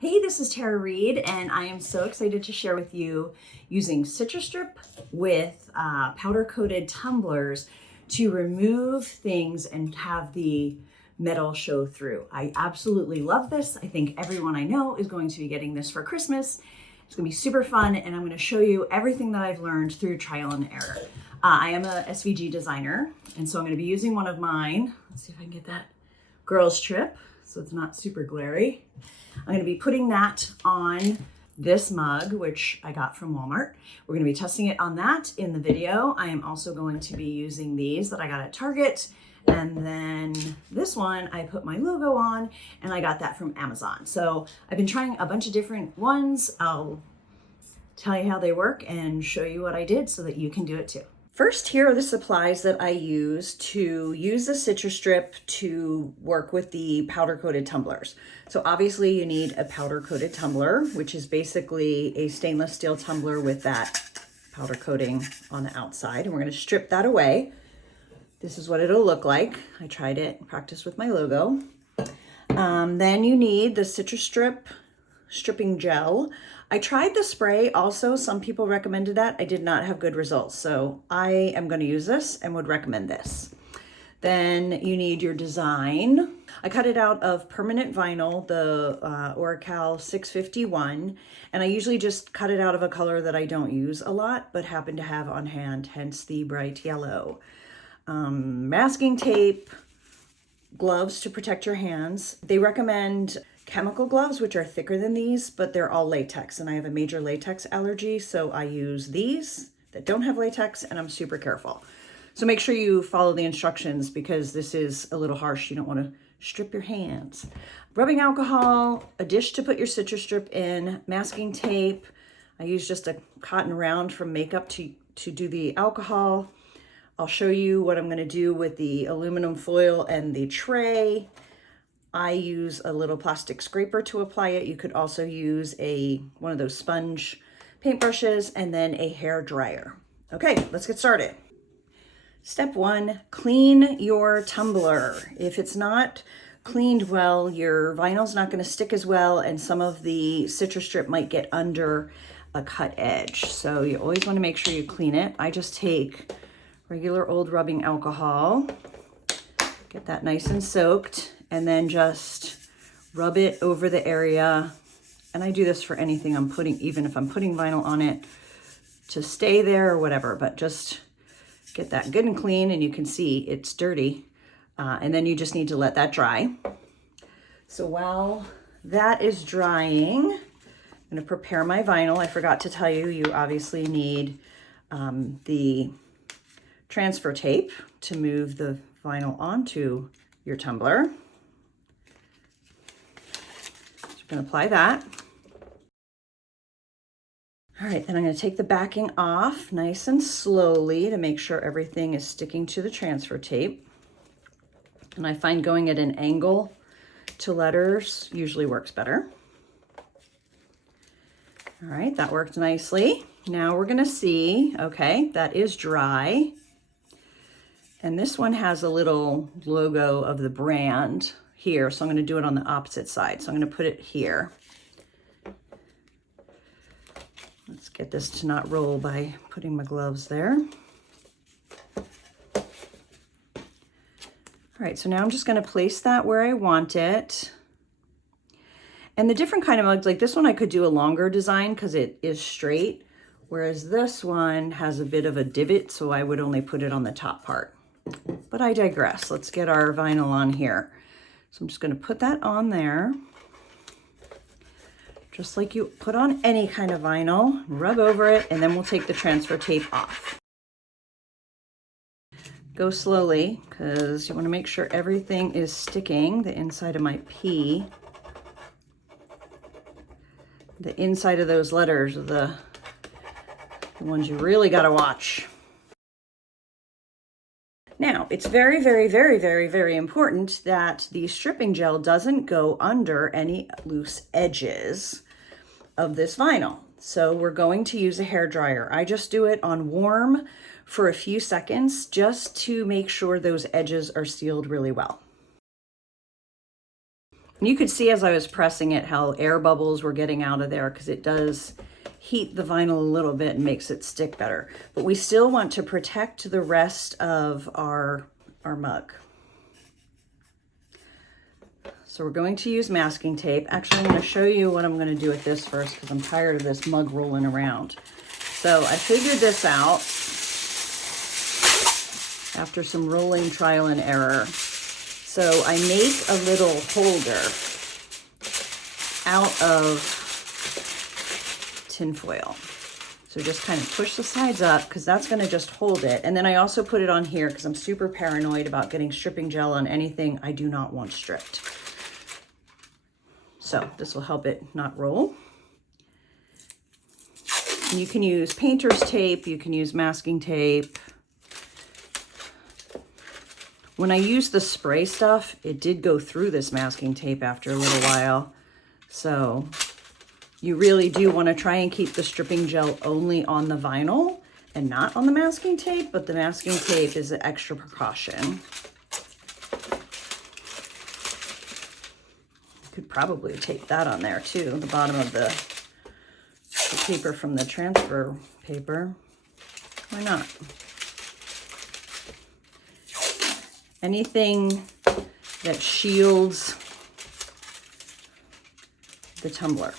Hey, this is Tara Reed, and I am so excited to share with you using Citristrip with powder-coated tumblers to remove things and have the metal show through. I absolutely love this. I think everyone I know is going to be getting this for Christmas. It's gonna be super fun, and I'm gonna show you everything that I've learned through trial and error. I am a SVG designer, and so I'm gonna be using one of mine. Let's see if I can get that girls trip so it's not super glary. I'm gonna be putting that on this mug, which I got from Walmart. We're gonna be testing it on that in the video. I am also going to be using these that I got at Target. And then this one, I put my logo on and I got that from Amazon. So I've been trying a bunch of different ones. I'll tell you how they work and show you what I did so that you can do it too. First, here are the supplies that I use to use the Citristrip to work with the powder-coated tumblers. So obviously you need a powder-coated tumbler, which is basically a stainless steel tumbler with that powder coating on the outside. And we're gonna strip that away. This is what it'll look like. I tried it, practiced with my logo. Then you need the Citristrip stripping gel. I tried the spray also. Some people recommended that. I did not have good results. So I am going to use this and would recommend this. Then you need your design. I cut it out of permanent vinyl, the Oracal 651. And I usually just cut it out of a color that I don't use a lot, but happen to have on hand, hence the bright yellow. Masking tape, gloves to protect your hands. They recommend chemical gloves, which are thicker than these, but they're all latex, and I have a major latex allergy, so I use these that don't have latex, and I'm super careful. So make sure you follow the instructions because this is a little harsh. You don't want to strip your hands. Rubbing alcohol, a dish to put your Citristrip in, masking tape. I use just a cotton round from makeup to do the alcohol. I'll show you what I'm going to do with the aluminum foil and the tray. I use a little plastic scraper to apply it. You could also use one of those sponge paintbrushes and then a hair dryer. Okay, let's get started. Step one, clean your tumbler. If it's not cleaned well, your vinyl's not going to stick as well, and some of the Citristrip might get under a cut edge. So you always want to make sure you clean it. I just take regular old rubbing alcohol, get that nice and soaked, and then just rub it over the area. And I do this for anything I'm putting, even if I'm putting vinyl on it, to stay there or whatever, but just get that good and clean, and you can see it's dirty. And then you just need to let that dry. So while that is drying, I'm gonna prepare my vinyl. I forgot to tell you, you obviously need the transfer tape to move the vinyl onto your tumbler. So I'm going to apply that. All right, then I'm going to take the backing off nice and slowly to make sure everything is sticking to the transfer tape. And I find going at an angle to letters usually works better. All right, that worked nicely. Now we're going to see, okay, that is dry. And this one has a little logo of the brand here. So I'm going to do it on the opposite side. So I'm going to put it here. Let's get this to not roll by putting my gloves there. All right, so now I'm just going to place that where I want it. And the different kind of mugs, like this one, I could do a longer design because it is straight, whereas this one has a bit of a divot, so I would only put it on the top part. But I digress. Let's get our vinyl on here. So I'm just going to put that on there. Just like you put on any kind of vinyl, rub over it, and then we'll take the transfer tape off. Go slowly because you want to make sure everything is sticking. The inside of my P, the inside of those letters are the ones you really got to watch. Now, it's very, very, very, very, very important that the stripping gel doesn't go under any loose edges of this vinyl. So we're going to use a hair dryer. I just do it on warm for a few seconds just to make sure those edges are sealed really well. And you could see as I was pressing it how air bubbles were getting out of there, because it does heat the vinyl a little bit and makes it stick better. But we still want to protect the rest of our mug. So we're going to use masking tape. Actually, I'm going to show you what I'm going to do with this first, because I'm tired of this mug rolling around. So I figured this out after some rolling trial and error. So I make a little holder out of tin foil. So just kind of push the sides up, because that's going to just hold it. And then I also put it on here because I'm super paranoid about getting stripping gel on anything I do not want stripped. So this will help it not roll. And you can use painter's tape, you can use masking tape. When I used the spray stuff, it did go through this masking tape after a little while. So you really do want to try and keep the stripping gel only on the vinyl and not on the masking tape, but the masking tape is an extra precaution. You could probably tape that on there too, the bottom of the paper from the transfer paper. Why not? Anything that shields the tumbler.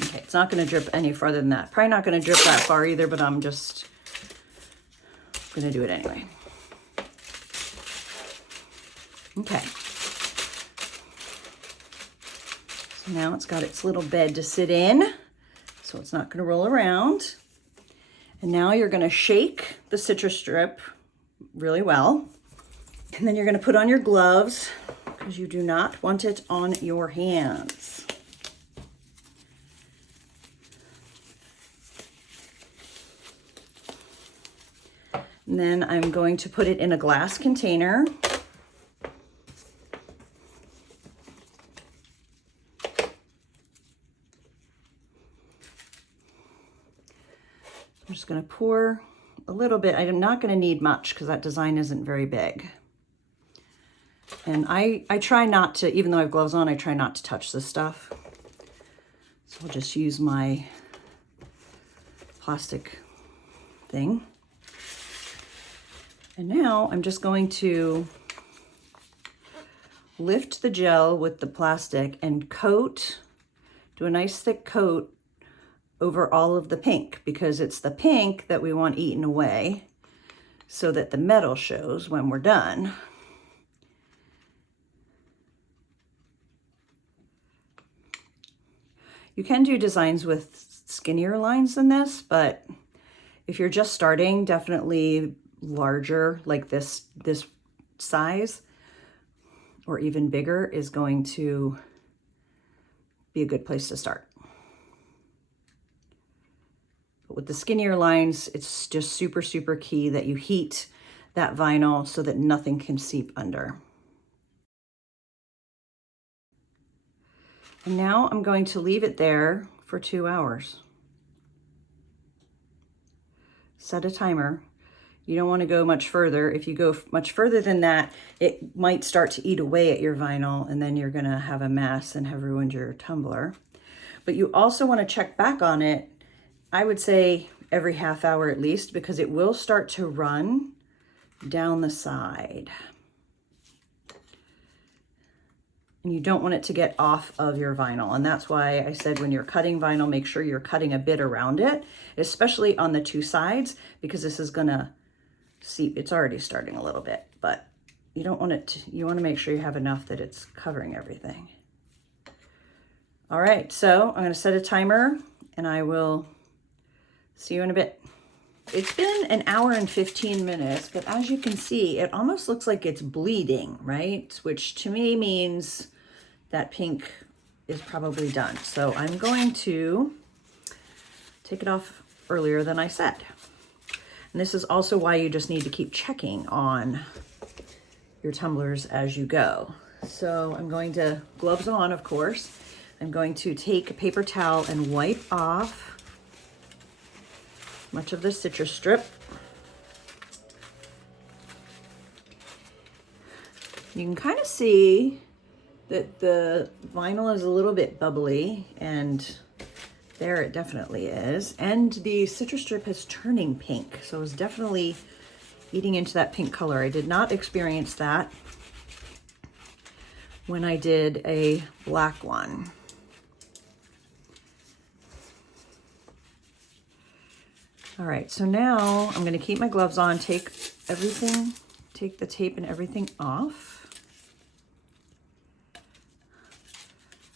Okay, it's not going to drip any farther than that. Probably not going to drip that far either, but I'm just going to do it anyway. Okay. So now it's got its little bed to sit in, so it's not going to roll around. And now you're going to shake the Citristrip really well. And then you're going to put on your gloves, because you do not want it on your hands. And then I'm going to put it in a glass container. I'm just going to pour a little bit. I'm not going to need much because that design isn't very big. And I try not to, even though I have gloves on, I try not to touch this stuff. So I'll just use my plastic thing. And now I'm just going to lift the gel with the plastic and coat, do a nice thick coat over all of the pink, because it's the pink that we want eaten away so that the metal shows when we're done. You can do designs with skinnier lines than this, but if you're just starting, definitely larger, like this size or even bigger is going to be a good place to start. But with the skinnier lines, it's just super, super key that you heat that vinyl so that nothing can seep under. And now I'm going to leave it there for 2 hours. Set a timer. You don't want to go much further. If you go much further than that, it might start to eat away at your vinyl, and then you're going to have a mess and have ruined your tumbler. But you also want to check back on it, I would say every half hour at least, because it will start to run down the side. And you don't want it to get off of your vinyl. And that's why I said when you're cutting vinyl, make sure you're cutting a bit around it, especially on the two sides, because this is gonna seep. It's already starting a little bit, but you don't want it to, you want to make sure you have enough that it's covering everything. All right, so I'm going to set a timer and I will see you in a bit. It's been an hour and 15 minutes, but as you can see, it almost looks like it's bleeding, right? Which to me means that pink is probably done. So I'm going to take it off earlier than I said. And this is also why you just need to keep checking on your tumblers as you go. So I'm going to, gloves on, of course, I'm going to take a paper towel and wipe off much of the Citristrip. You can kind of see that the vinyl is a little bit bubbly, and there it definitely is. And the Citristrip is turning pink, so it's definitely eating into that pink color. I did not experience that when I did a black one. All right, so now I'm gonna keep my gloves on, take the tape and everything off.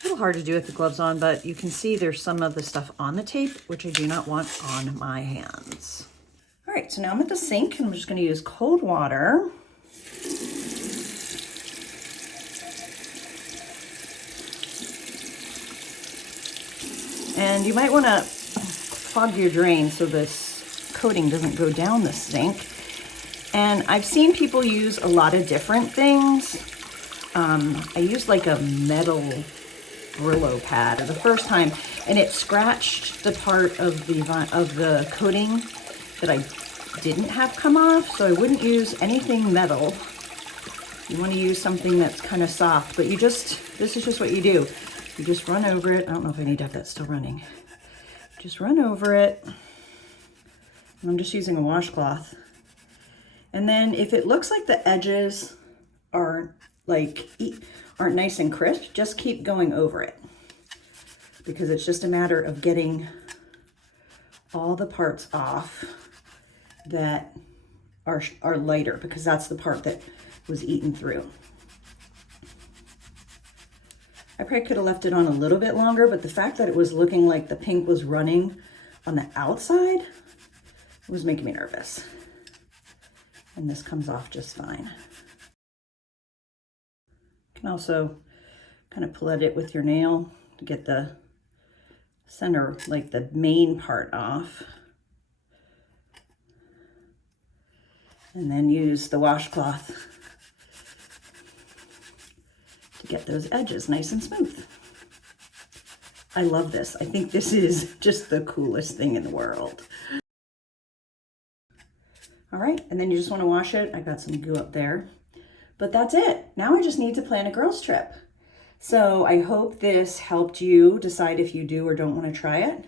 A little hard to do with the gloves on, but you can see there's some of the stuff on the tape, which I do not want on my hands. All right, so now I'm at the sink and I'm just gonna use cold water. And you might wanna fog your drain so this coating doesn't go down the sink. And I've seen people use a lot of different things. I used like a metal Brillo pad the first time, and it scratched the part of the coating that I didn't have come off, so I wouldn't use anything metal. You want to use something that's kind of soft, but this is just what you do. You just run over it. I don't know if I need to have that still running. Just run over it. And I'm just using a washcloth. And then if it looks like the edges aren't nice and crisp, just keep going over it, because it's just a matter of getting all the parts off that are lighter, because that's the part that was eaten through. I probably could have left it on a little bit longer, but the fact that it was looking like the pink was running on the outside was making me nervous. And this comes off just fine. You can also kind of palette it with your nail to get the center, like the main part off. And then use the washcloth to get those edges nice and smooth. I love this. I think this is just the coolest thing in the world. All right, and then you just want to wash it. I got some goo up there, but that's it. Now I just need to plan a girls' trip. So I hope this helped you decide if you do or don't want to try it.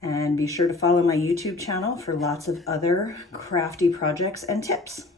And be sure to follow my YouTube channel for lots of other crafty projects and tips.